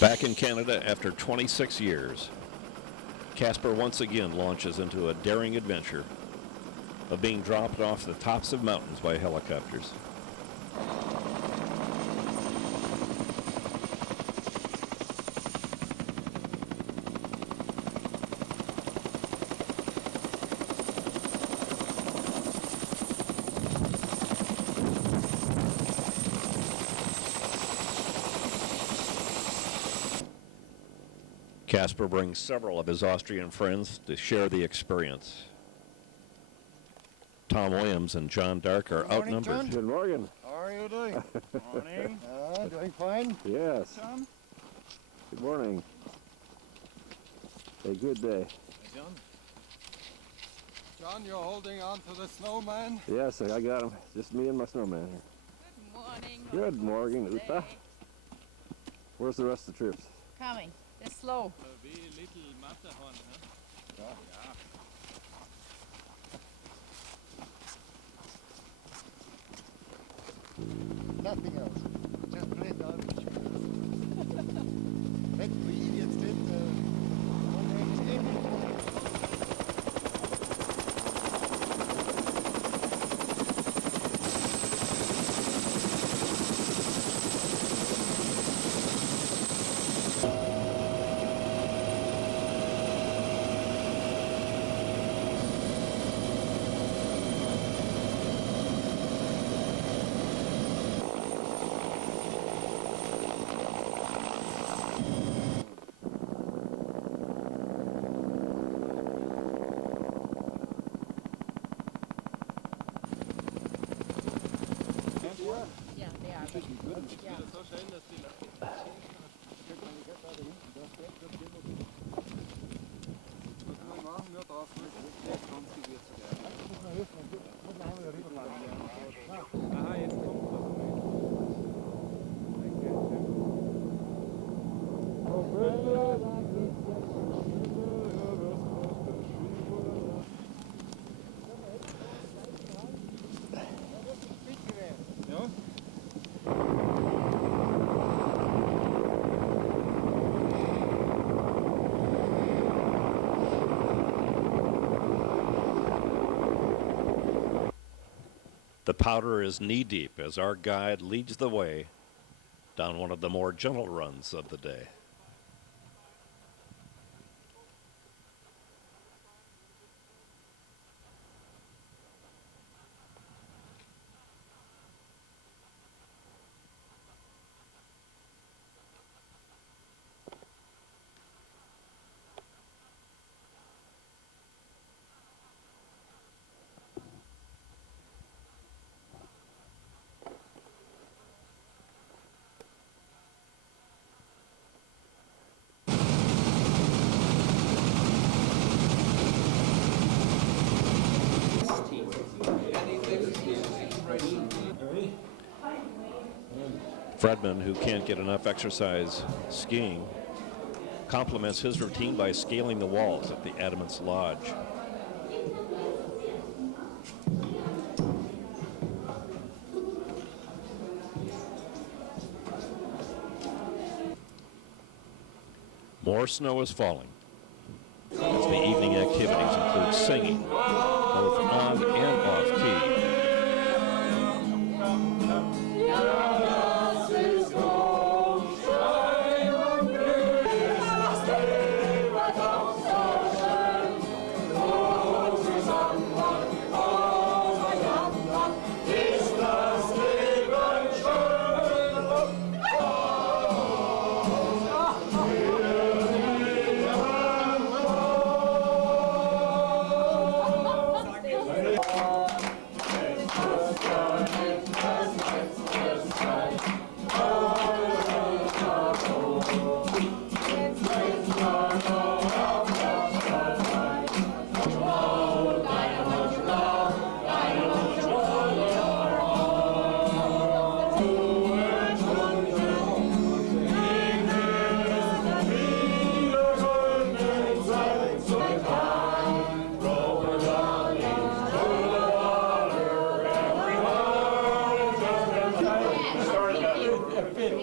Back in Canada after 26 years, Casper once again launches into a daring adventure of being dropped off the tops of mountains by helicopters. Casper brings several of his Austrian friends to share the experience. Tom Williams and John Dark are outnumbered. John. Good morning. How are you doing? Morning. Doing fine? Yes. John? Good morning. A good day. John? John, you're holding on to the snowman? Yes, I got him. Just me and my snowman here. Good morning. Good morning, Uta. Where's the rest of the troops? Coming. They're slow. Nothing else. Just plain garbage. Weg für ihn jetzt den Yeah, they are. Yeah. The powder is knee-deep as our guide leads the way down one of the more gentle runs of the day. Fredman, who can't get enough exercise skiing, complements his routine by scaling the walls at the Adamant's Lodge. More snow is falling as the evening activities include singing, both on and off key.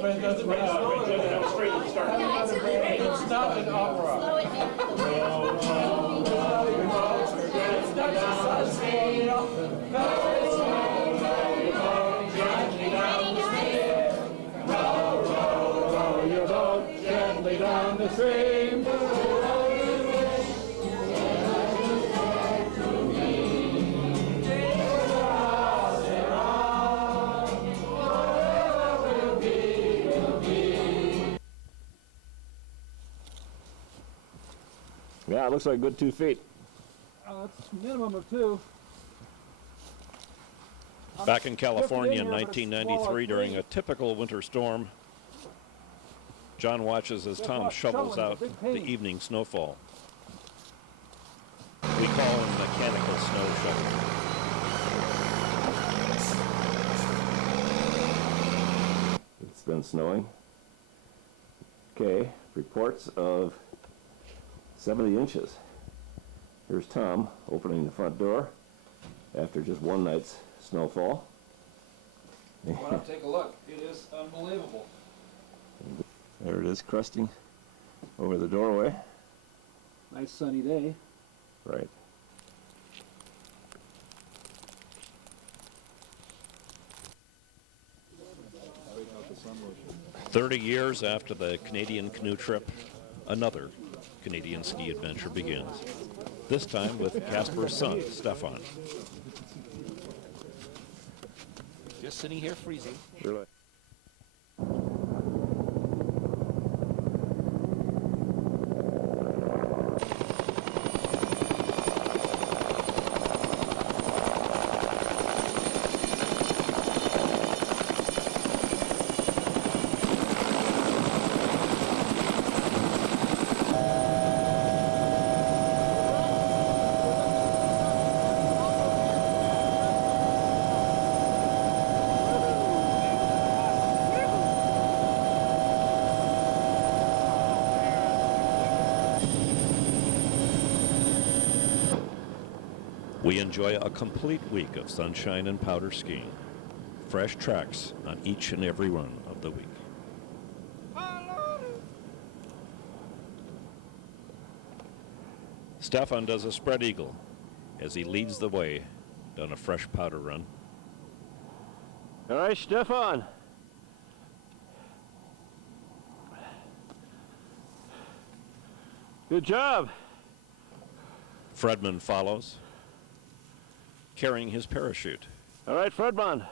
but it doesn't make slow. It's not an opera. Slow it down. It's not just us slowing up. Your boat gently down the stream. Yeah, it looks like a good 2 feet. That's minimum of 2. Back in California in here, but it's 1993 smaller during tree. a typical winter storm, John watches as Tom shovels shoveling out is a big the pain. evening snowfall. We call him mechanical snow shoveler. It's been snowing. Okay, reports of 70 inches. Here's Tom opening the front door after just one night's snowfall. Why don't take a look? It is unbelievable. There it is, crusting over the doorway. Nice sunny day. Right. "30 years after the Canadian canoe trip, another Canadian ski adventure begins. This time with Casper's son, Stefan. Just sitting here freezing. Really? We enjoy a complete week of sunshine and powder skiing. Fresh tracks on each and every run of the week. Stefan does a spread eagle as he leads the way down a fresh powder run. All right, Stefan. Good job. Fredman follows, carrying his parachute. All right, Fredman.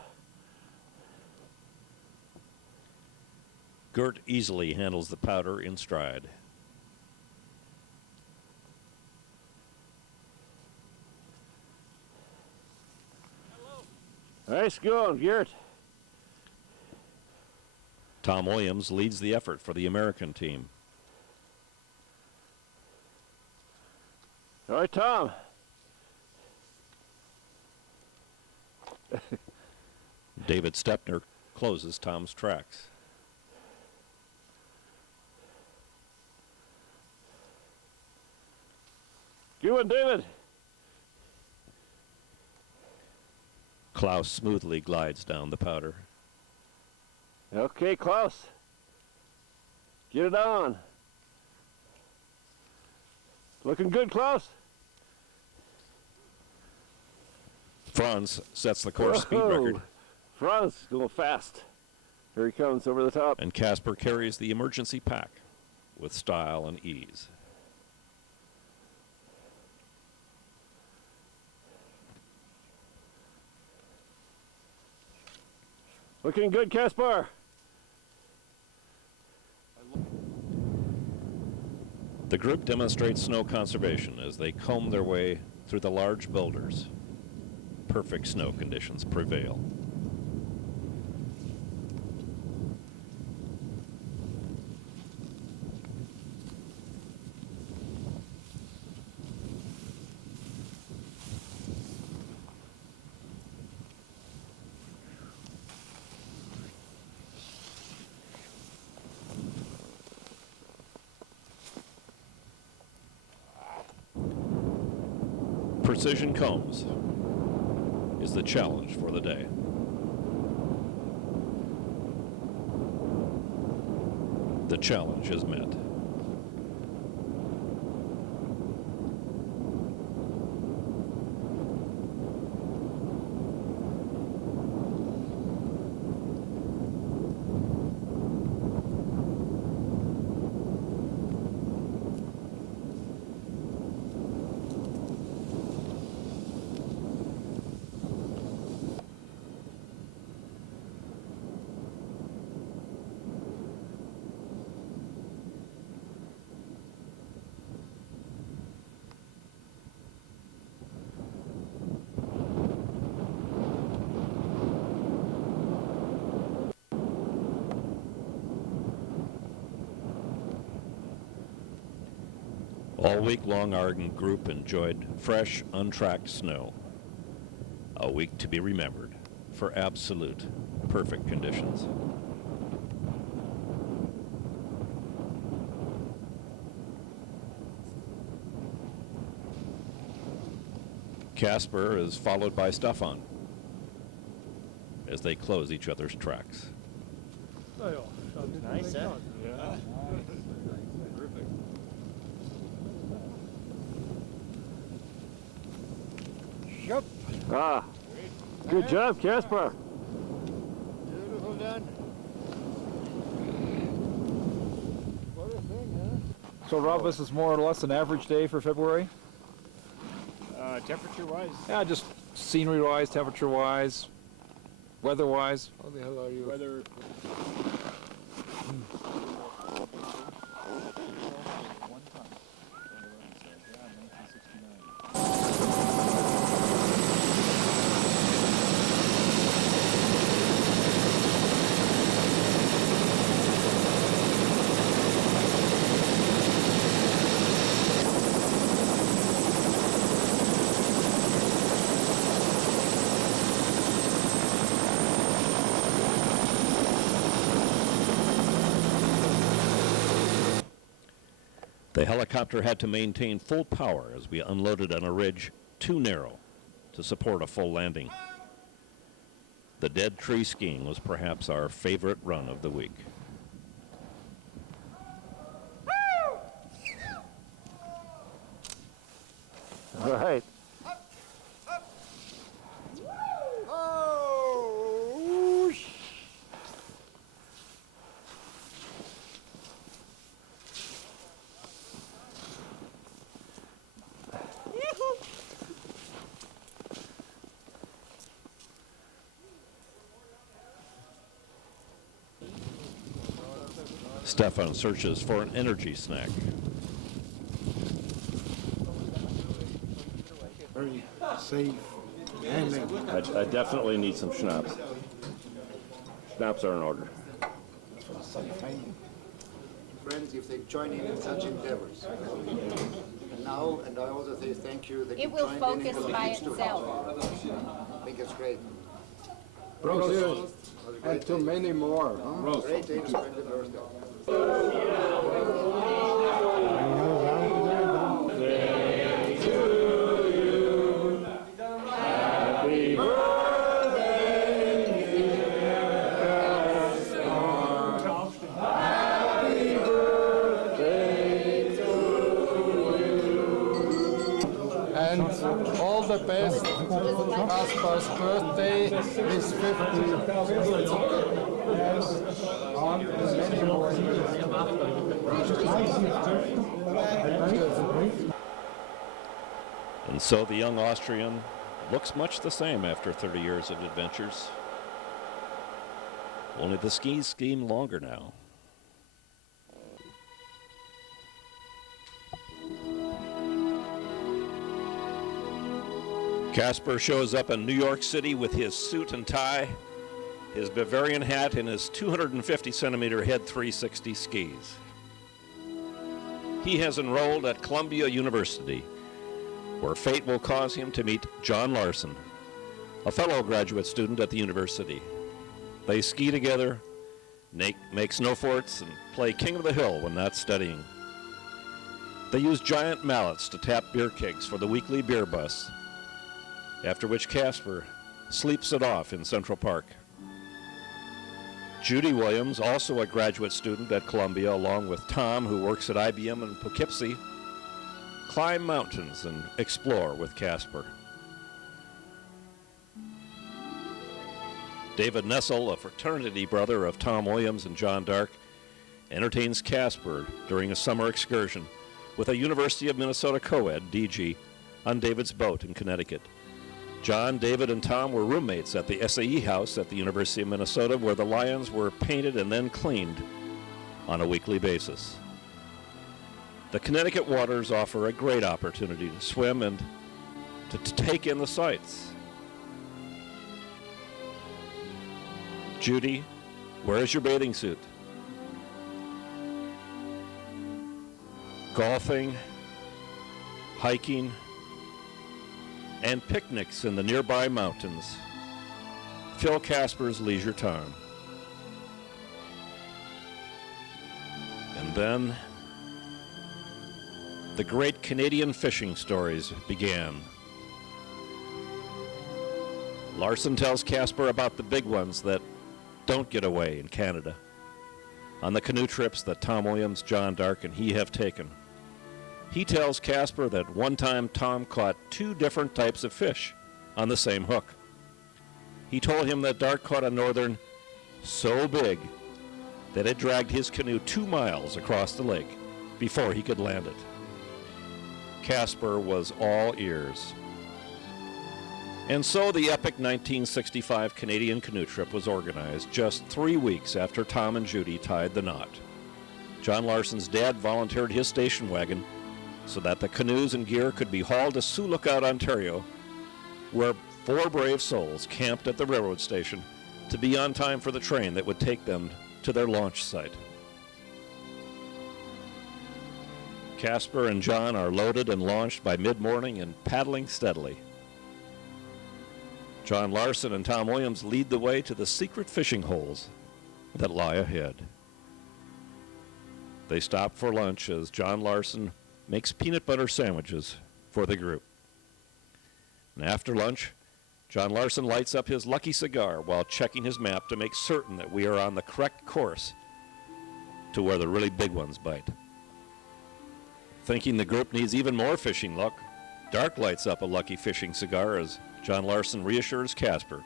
Gert easily handles the powder in stride. Nice going, Gert. Tom Williams leads the effort for the American team. All right, Tom. David Stepner closes Tom's tracks. Good one, David. Klaus smoothly glides down the powder. Okay, Klaus. Get it on. Looking good, Klaus. Franz sets the course speed record, Franz going fast. Here he comes over the top. and Casper carries the emergency pack with style and ease. Looking good, Caspar. The group demonstrates snow conservation as they comb their way through the large boulders. Perfect snow conditions prevail. Precision combs is the challenge for the day. The challenge is met. All week long, our group enjoyed fresh, untracked snow. A week to be remembered for absolute perfect conditions. Casper is followed by Stefan as they close each other's tracks. Nice, eh? Yep. Ah, good job, Casper. Beautiful done. What a thing, huh? So Rob, this is more or less an average day for February? Temperature-wise? Yeah, just scenery-wise, temperature-wise, weather-wise. How the hell are you? Weather. The helicopter had to maintain full power as we unloaded on a ridge too narrow to support a full landing. The dead tree skiing was perhaps our favorite run of the week. All right. Oh! Stefan searches for an energy snack. Very safe handling. I definitely need some schnapps. Schnapps are in order. Friends, if they join in such endeavors. And now, and I also say thank you that It you will joined in focus it by needs to itself. happen. I think it's great. Bro, and too many more. Huh? Great day to spend the birthday. And all the best. Casper's birthday is 50. Yes. And many more years. And so the young Austrian looks much the same after 30 years of adventures. Only the skis scheme longer now. Casper shows up in New York City with his suit and tie, his Bavarian hat, and his 250-centimeter head 360 skis. He has enrolled at Columbia University, where fate will cause him to meet John Larson, a fellow graduate student at the university. They ski together, make snow forts, and play King of the Hill when not studying. They use giant mallets to tap beer kegs for the weekly beer bus, after which Casper sleeps it off in Central Park. Judy Williams, also a graduate student at Columbia, along with Tom, who works at IBM in Poughkeepsie, climb mountains and explore with Casper. David Nessel, a fraternity brother of Tom Williams and John Dark, entertains Casper during a summer excursion with a University of Minnesota co-ed, DG, on David's boat in Connecticut. John, David, and Tom were roommates at the SAE house at the University of Minnesota, where the lions were painted and then cleaned on a weekly basis. The Connecticut waters offer a great opportunity to swim and to take in the sights. Judy, where is your bathing suit? Golfing, hiking, and picnics in the nearby mountains fill Casper's leisure time. And then the great Canadian fishing stories began. Larson tells Casper about the big ones that don't get away in Canada on the canoe trips that Tom Williams, John Dark, and he have taken. He tells Casper that one time Tom caught 2 different types of fish on the same hook. He told him that Dark caught a northern so big that it dragged his canoe 2 miles across the lake before he could land it. Casper was all ears. And so the epic 1965 Canadian canoe trip was organized just 3 weeks after Tom and Judy tied the knot. John Larson's dad volunteered his station wagon so that the canoes and gear could be hauled to Sioux Lookout, Ontario, where 4 brave souls camped at the railroad station to be on time for the train that would take them to their launch site. Casper and John are loaded and launched by mid-morning and paddling steadily. John Larson and Tom Williams lead the way to the secret fishing holes that lie ahead. They stop for lunch as John Larson makes peanut butter sandwiches for the group. And after lunch, John Larson lights up his lucky cigar while checking his map to make certain that we are on the correct course to where the really big ones bite. Thinking the group needs even more fishing luck, Dark lights up a lucky fishing cigar as John Larson reassures Casper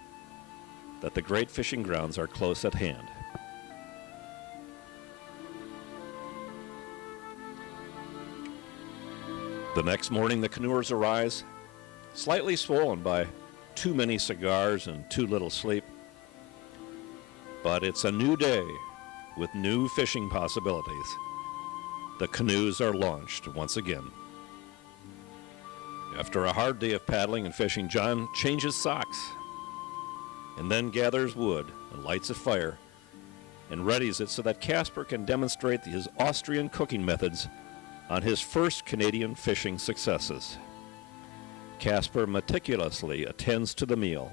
that the great fishing grounds are close at hand. The next morning, the canoers arise, slightly swollen by too many cigars and too little sleep. But it's a new day with new fishing possibilities. The canoes are launched once again. After a hard day of paddling and fishing, John changes socks and then gathers wood and lights a fire and readies it so that Casper can demonstrate his Austrian cooking methods on his first Canadian fishing successes. Casper meticulously attends to the meal,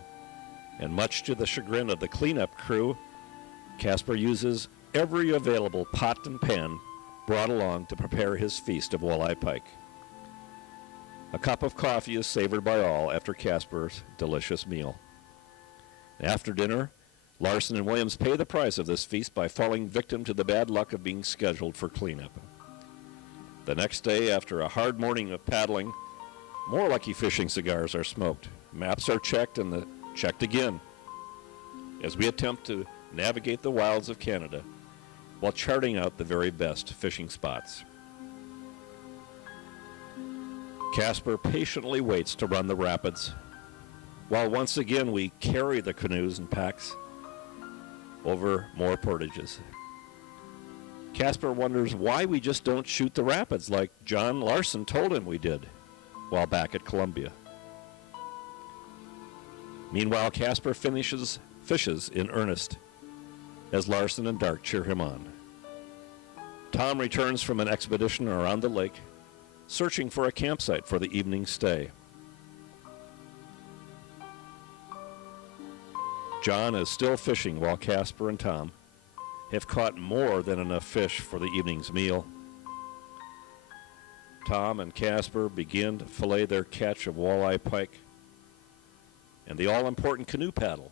and much to the chagrin of the cleanup crew, Casper uses every available pot and pan brought along to prepare his feast of walleye pike. A cup of coffee is savored by all after Casper's delicious meal. After dinner, Larson and Williams pay the price of this feast by falling victim to the bad luck of being scheduled for cleanup. The next day, after a hard morning of paddling, more lucky fishing cigars are smoked. Maps are checked and checked again as we attempt to navigate the wilds of Canada while charting out the very best fishing spots. Casper patiently waits to run the rapids, while once again we carry the canoes and packs over more portages. Casper wonders why we just don't shoot the rapids like John Larson told him we did while back at Columbia. Meanwhile, Casper fishes in earnest as Larson and Dark cheer him on. Tom returns from an expedition around the lake, searching for a campsite for the evening stay. John is still fishing while Casper and Tom have caught more than enough fish for the evening's meal. Tom and Casper begin to fillet their catch of walleye pike, and the all-important canoe paddle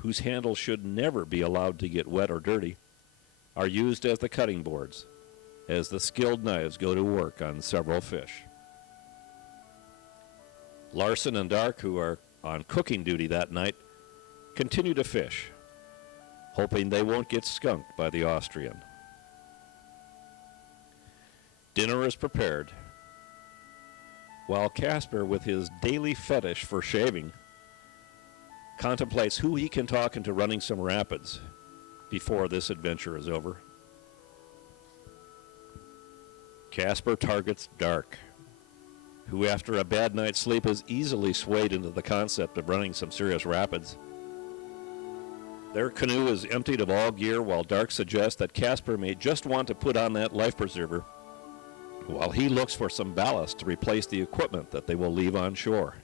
whose handles should never be allowed to get wet or dirty, are used as the cutting boards as the skilled knives go to work on several fish. Larson and Dark, who are on cooking duty that night, continue to fish, hoping they won't get skunked by the Austrian. Dinner is prepared, while Casper, with his daily fetish for shaving, contemplates who he can talk into running some rapids before this adventure is over. Casper targets Dark, who after a bad night's sleep is easily swayed into the concept of running some serious rapids. Their canoe is emptied of all gear, while Dark suggests that Casper may just want to put on that life preserver while he looks for some ballast to replace the equipment that they will leave on shore.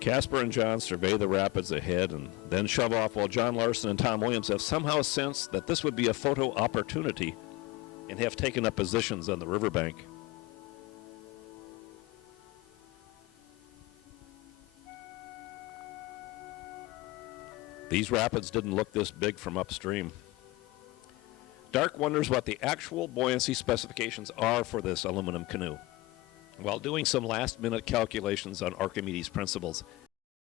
Casper and John survey the rapids ahead and then shove off, while John Larson and Tom Williams have somehow sensed that this would be a photo opportunity and have taken up positions on the riverbank. These rapids didn't look this big from upstream. Dark wonders what the actual buoyancy specifications are for this aluminum canoe. While doing some last-minute calculations on Archimedes' principles,